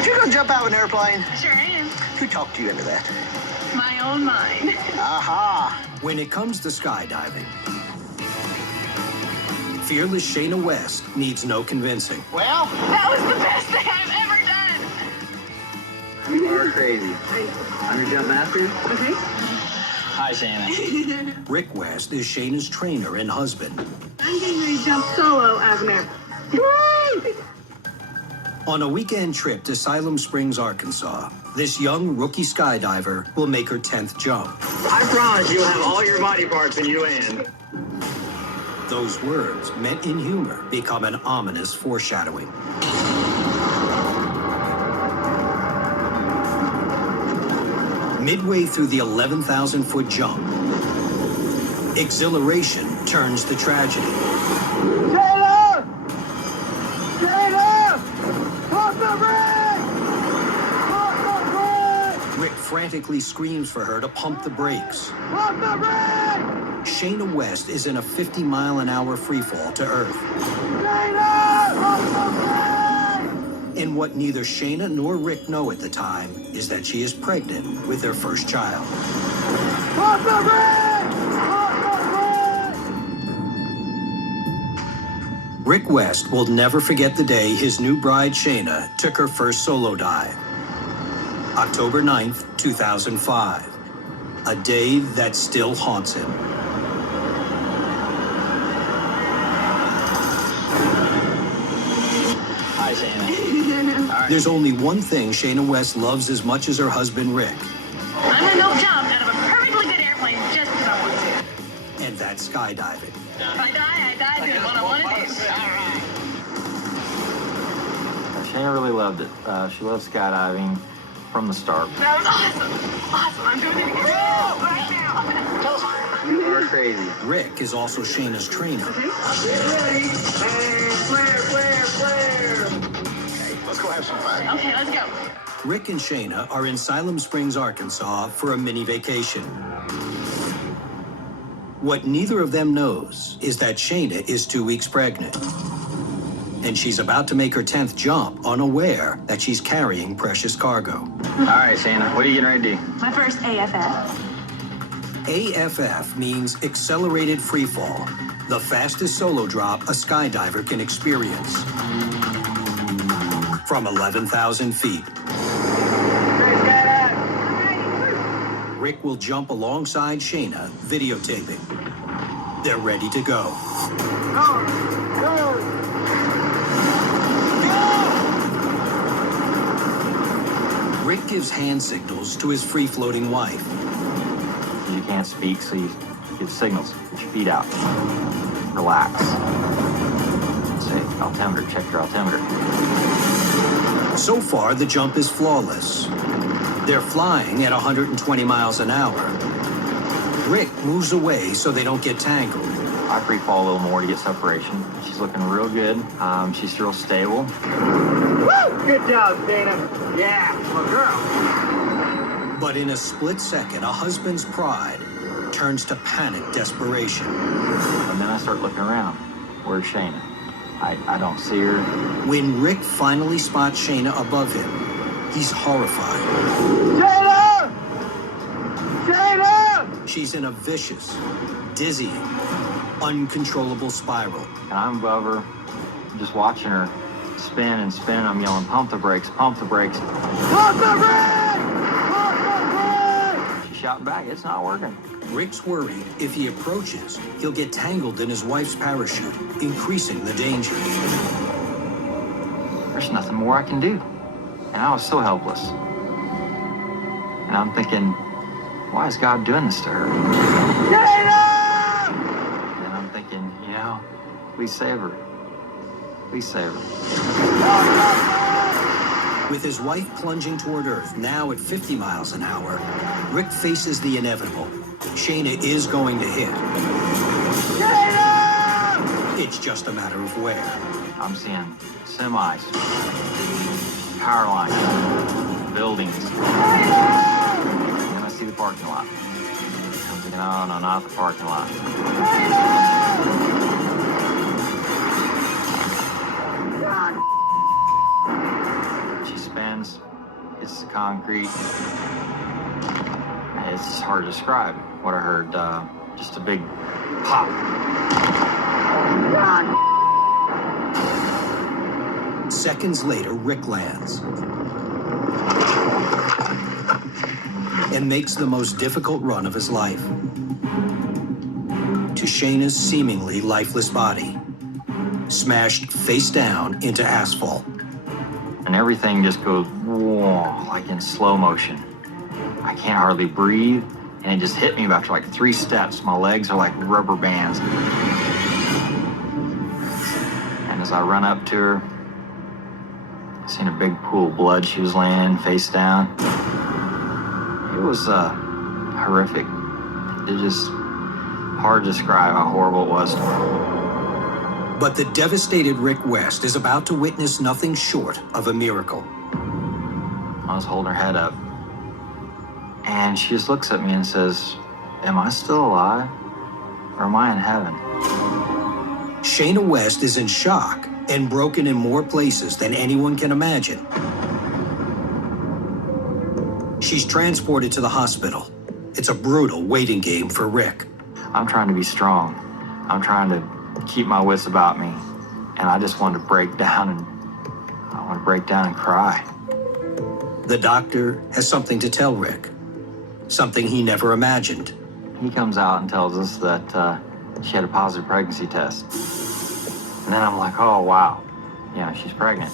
Did you go jump out of an airplane? Sure am. Who talked you into that? My own mind. Aha! When it comes to skydiving, fearless Shayna West needs no convincing. Well, That was the best thing I've ever done. You are crazy. I'm your jump master. Okay. Hi, Shayna. Rick West is Shayna's trainer and husband. I'm getting ready to jump solo as an airplane. On a weekend trip to Siloam Springs, Arkansas, this young rookie skydiver will make her 10th jump. I promise you'll have all your body parts when you land. Those words, meant in humor, become an ominous foreshadowing. Midway through the 11,000-foot jump, exhilaration turns to tragedy. Shayna! Shayna! Pump the brake! Pump the brake! Rick frantically screams for her to pump the brakes. Pump the brake! Shayna West is in a 50-mile-an-hour freefall to Earth. Shayna! Pump the brake! And what neither Shayna nor Rick know at the time is that she is pregnant with their first child. Pump the brake! Pump the brake! Rick West will never forget the day his new bride Shayna took her first solo dive. October 9th, 2005. A day that still haunts him. Hi, Shayna. There's only one thing Shayna West loves as much as her husband Rick, I'm gonna no jump out of a perfectly good airplane just because I want to. and that's skydiving. If I die doing what I want to do. Shayna really loved it. She loves skydiving from the start. That was awesome. Awesome. I'm doing it again right now. You are crazy. Rick is also Shayna's trainer. Get ready! And flare, flare, flare! Okay, let's go have some fun. Okay, let's go. Rick and Shayna are in Siloam Springs, Arkansas for a mini vacation. What neither of them knows is that Shayna is 2 weeks pregnant. And she's about to make her 10th jump, unaware that she's carrying precious cargo. All right, Shayna, what are you getting ready to do? My first AFF. AFF means accelerated freefall, the fastest solo drop a skydiver can experience. From 11,000 feet. Rick will jump alongside Shayna, videotaping. They're ready to go. Go! Go! Rick gives hand signals to his free-floating wife. You can't speak, so you give signals. Put your feet out. Relax. Say, altimeter, check your altimeter. So far, the jump is flawless. They're flying at 120 miles an hour. Rick moves away so they don't get tangled. I free fall a little more to get separation. She's looking real good. She's real stable. Woo! Good job, Shayna. Yeah, my girl. But in a split second, a husband's pride turns to panic desperation. And then I start looking around. Where's Shayna? I don't see her. When Rick finally spots Shayna above him, he's horrified. Shayna! Shayna! She's in a vicious, dizzying, uncontrollable spiral. And I'm above her, just watching her spin and spin. I'm yelling, pump the brakes, pump the brakes. Pump the brake! Pump the brake! She's shouting back, it's not working. Rick's worried if he approaches, he'll get tangled in his wife's parachute, increasing the danger. There's nothing more I can do. And I was so helpless. And I'm thinking, why is God doing this to her? Shayna! And I'm thinking, please save her. Please save her. With his wife plunging toward Earth, now at 50 miles an hour, Rick faces the inevitable. Shayna is going to hit. Shayna! It's just a matter of where. I'm seeing semis, power lines, buildings. And then I see the parking lot. I'm thinking, oh, no, not the parking lot. She spins, concrete. It's hard to describe what I heard. Just a big pop. Seconds later, Rick lands and makes the most difficult run of his life to Shayna's seemingly lifeless body, smashed face down into asphalt. And everything just goes, whoa, like in slow motion. I can't hardly breathe, and it just hit me after like 3 steps. My legs are like rubber bands. And as I run up to her, I seen a big pool of blood. She was laying face down. It was horrific. It's just hard to describe how horrible it was. But the devastated Rick West is about to witness nothing short of a miracle. I was holding her head up, and she just looks at me and says, "Am I still alive, or am I in heaven?" Shayna West is in shock and broken in more places than anyone can imagine. She's transported to the hospital. It's a brutal waiting game for Rick. I'm trying to be strong. I'm trying to keep my wits about me, and I just wanted to break down and cry. The doctor has something to tell Rick, something he never imagined. He comes out and tells us that she had a positive pregnancy test. And then I'm like, oh, wow. Yeah, she's pregnant.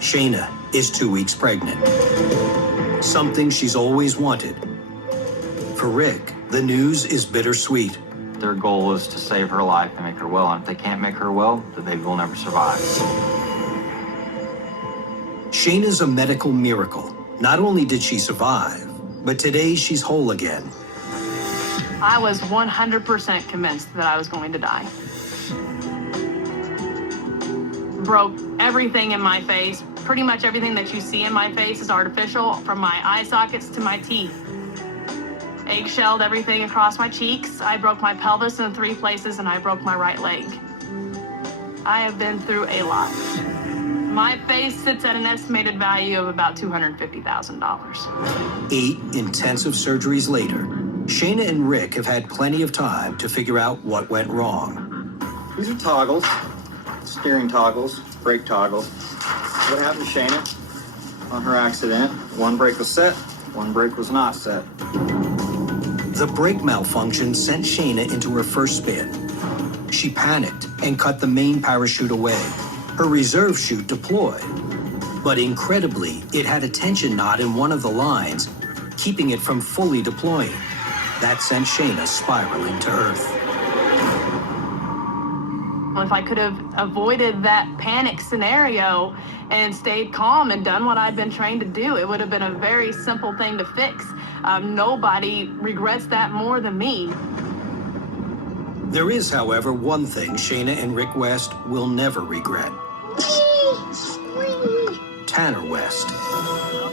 Shayna is 2 weeks pregnant, something she's always wanted. For Rick, the news is bittersweet. Their goal is to save her life and make her well. And if they can't make her well, the baby will never survive. Shayna's a medical miracle. Not only did she survive, but today she's whole again. I was 100% convinced that I was going to die. Broke everything in my face. Pretty much everything that you see in my face is artificial, from my eye sockets to my teeth. Eggshelled everything across my cheeks. I broke my pelvis in 3 places, and I broke my right leg. I have been through a lot. My face sits at an estimated value of about $250,000. 8 intensive surgeries later, Shayna and Rick have had plenty of time to figure out what went wrong. These are toggles, steering toggles, brake toggles. What happened to Shayna on her accident? One brake was set, one brake was not set. The brake malfunction sent Shayna into her first spin. She panicked and cut the main parachute away. Her reserve chute deployed, but incredibly, it had a tension knot in one of the lines, keeping it from fully deploying. That sent Shayna spiraling to earth. If I could have avoided that panic scenario and stayed calm and done what I'd been trained to do, it would have been a very simple thing to fix. Nobody regrets that more than me. There is, however, one thing Shayna and Rick West will never regret. Tanner West.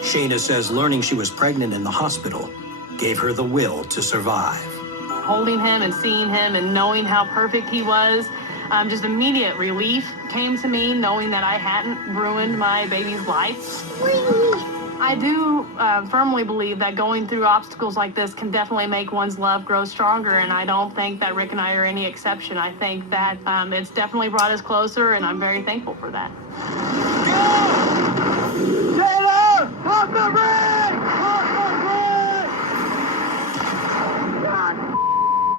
Shayna says learning she was pregnant in the hospital gave her the will to survive. Holding him and seeing him and knowing how perfect he was, just immediate relief came to me, knowing that I hadn't ruined my baby's life. I do firmly believe that going through obstacles like this can definitely make one's love grow stronger, and I don't think that Rick and I are any exception. I think that it's definitely brought us closer, and I'm very thankful for that. Go!